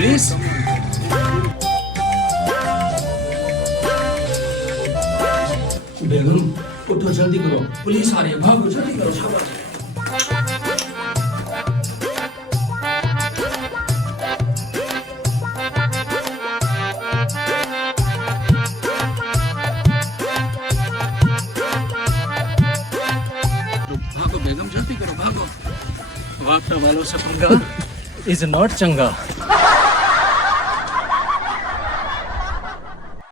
police बेगम उठो जल्दी करो पुलिस आ रही है भागो जल्दी करो शाबाश भागो बेगम जल्दी करो भागो वापटा वालों से पंगा इज नॉट चंगा